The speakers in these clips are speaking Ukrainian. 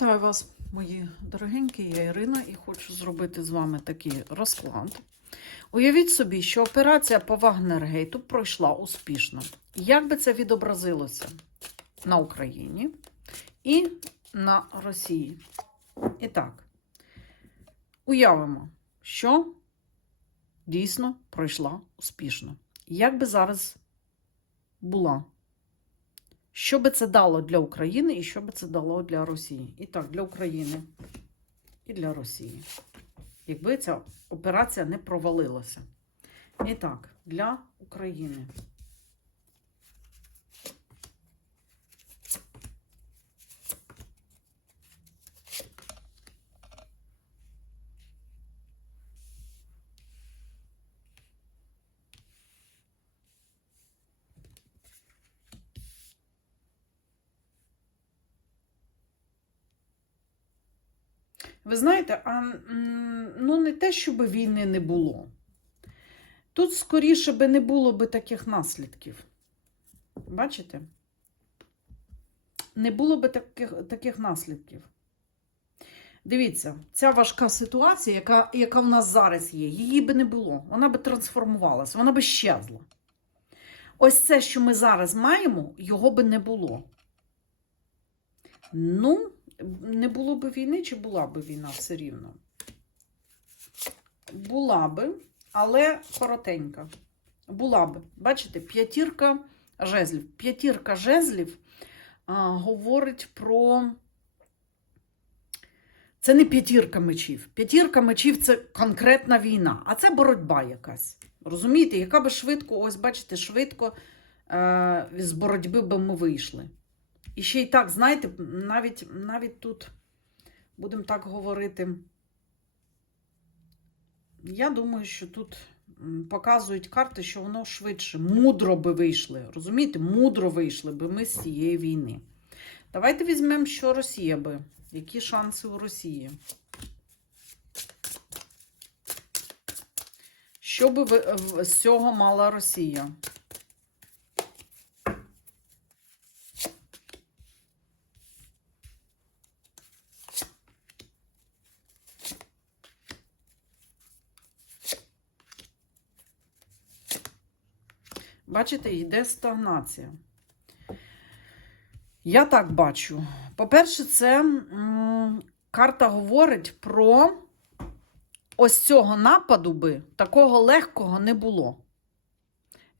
Вітаю вас, мої дорогенькі, я Ірина, і хочу зробити з вами такий розклад. Уявіть собі, що операція по Вагнергейту пройшла успішно. Як би це відобразилося на Україні і на Росії? І так, уявимо, що дійсно пройшла успішно. Як би зараз була що би це дало для України і що би це дало для Росії? І так, для України і для Росії. Якби ця операція не провалилася. І так, для України. Ви знаєте, а ну не те, щоб війни не було. Тут скоріше би не було би таких наслідків. Бачите? Не було би таких, таких наслідків. Дивіться, ця важка ситуація, яка, яка в нас зараз є, її би не було. Вона би трансформувалася, вона би щезла. Ось це, що ми зараз маємо, його би не було. Ну, не було б війни, чи була б війна все рівно? Була би, але коротенька. Була б. Бачите, п'ятірка жезлів. П'ятірка жезлів а, говорить про. Це не п'ятірка мечів. П'ятірка мечів це конкретна війна, а це боротьба якась. Розумієте, яка би швидко, ось бачите, швидко е, з боротьби би ми вийшли. І ще й так, знаєте, навіть, навіть тут, будемо так говорити, я думаю, що тут показують карти, що воно швидше, мудро би вийшли. Розумієте, мудро вийшли би ми з цієї війни. Давайте візьмемо, що Росія би. Які шанси у Росії? Що би з цього мала Росія? Бачите, йде стагнація. Я так бачу. По-перше, це м, карта говорить про ось цього нападу би такого легкого не було.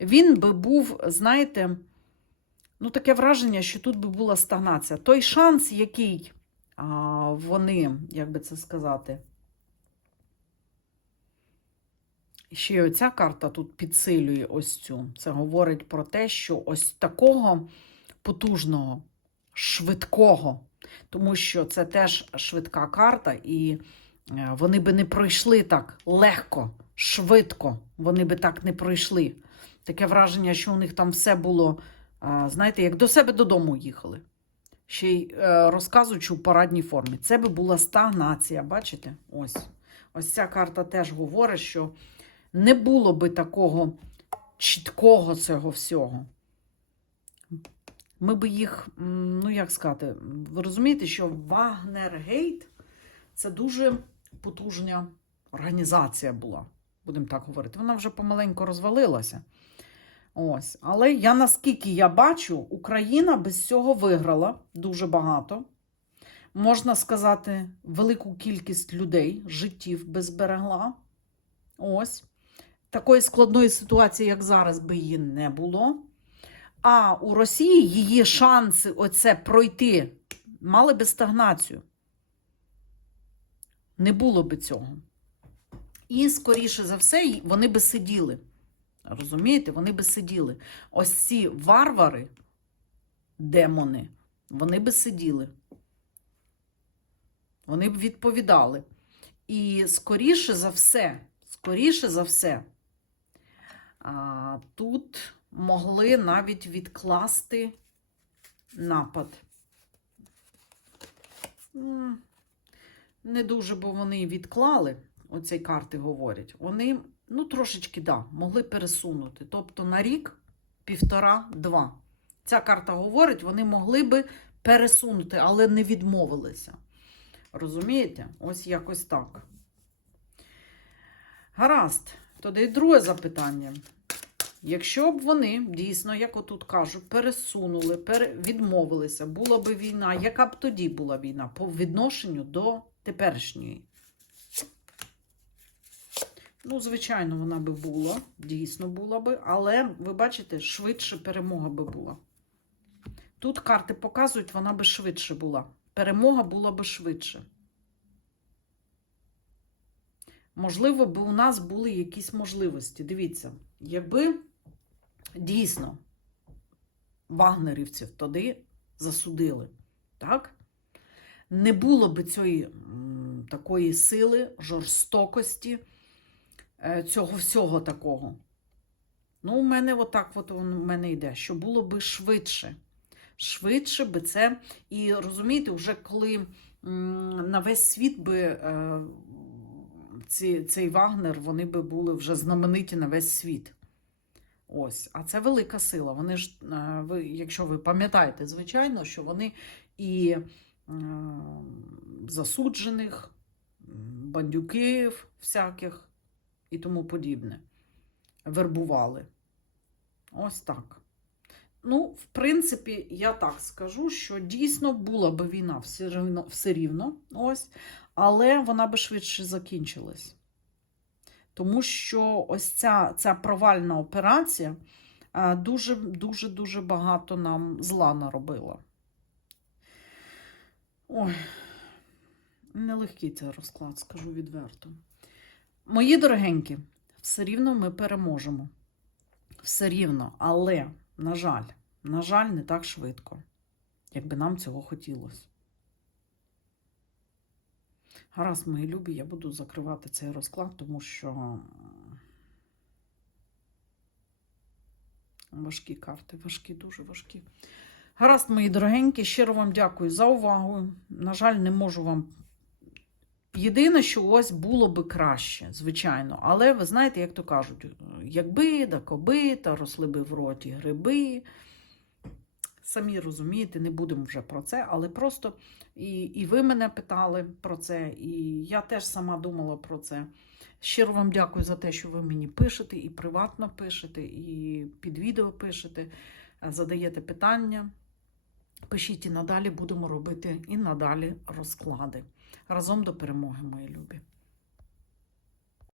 Він би був, знаєте, ну таке враження, що тут би була стагнація. Той шанс, який а, вони, як би це сказати, ще й оця карта тут підсилює ось цю. Це говорить про те, що ось такого потужного, швидкого, тому що це теж швидка карта, і е, вони би не пройшли так легко, швидко. Вони би так не пройшли. Таке враження, що у них там все було, е, знаєте, як до себе додому їхали. Ще й е, розказуючи в парадній формі. Це би була стагнація, бачите? Ось. Ось ця карта теж говорить, що не було би такого чіткого цього всього. Ми би їх, ну як сказати, ви розумієте, що Вагнергейт це дуже потужна організація була, будемо так говорити. Вона вже помаленьку розвалилася. Ось. Але я наскільки я бачу, Україна без цього виграла дуже багато. Можна сказати, велику кількість людей, життів би зберегла. Ось. Такої складної ситуації, як зараз, би її не було. А у Росії її шанси оце пройти мали би стагнацію. Не було би цього. І, скоріше за все, вони би сиділи. Розумієте, вони би сиділи. Ось ці варвари, демони, вони би сиділи. Вони б відповідали. І скоріше за все, скоріше за все, тут могли навіть відкласти напад. Не дуже, бо вони відклали, оці карти говорять. Вони, ну, трошечки, да, могли пересунути. Тобто на рік, півтора, два. Ця карта говорить, вони могли би пересунути, але не відмовилися. Розумієте? Ось якось так. Гаразд. Тоді друге запитання. Якщо б вони дійсно, як отут кажуть, пересунули, відмовилися, була б війна, яка б тоді була війна по відношенню до теперішньої? Ну, звичайно, вона би була, дійсно була би, але ви бачите, швидше перемога би була. Тут карти показують, вона би швидше була. Перемога була би швидше. Можливо, би у нас були якісь можливості. Дивіться, якби дійсно вагнерівців тоді засудили, так? Не було би цієї такої сили, жорстокості, е, цього всього такого. Ну, у мене отак от в мене йде, що було би швидше. Швидше би це. І розумієте, вже коли на весь світ би е, ці, цей Вагнер, вони би були вже знамениті на весь світ. Ось, а це велика сила. Вони ж, е, ви, якщо ви пам'ятаєте, звичайно, що вони і е, засуджених, бандюків всяких і тому подібне вербували. Ось так. Ну, в принципі, я так скажу, що дійсно була би війна все рівно, все рівно ось, але вона би швидше закінчилась. Тому що ось ця, ця провальна операція дуже, дуже, дуже багато нам зла наробила. Ой, нелегкий цей розклад, скажу відверто. Мої дорогенькі, все рівно ми переможемо. Все рівно, але, на жаль, на жаль, не так швидко, як би нам цього хотілося. Гаразд, мої любі, я буду закривати цей розклад, тому що важкі карти, важкі, дуже важкі. Гаразд, мої дорогенькі, щиро вам дякую за увагу. На жаль, не можу вам. Єдине, що ось було би краще, звичайно. Але ви знаєте, як то кажуть, якби да кобита, росли би в роті гриби. Самі розумієте, не будемо вже про це, але просто і, і ви мене питали про це, і я теж сама думала про це. Щиро вам дякую за те, що ви мені пишете, і приватно пишете, і під відео пишете, е, задаєте питання. Пишіть і надалі будемо робити і надалі розклади. Разом до перемоги, мої любі.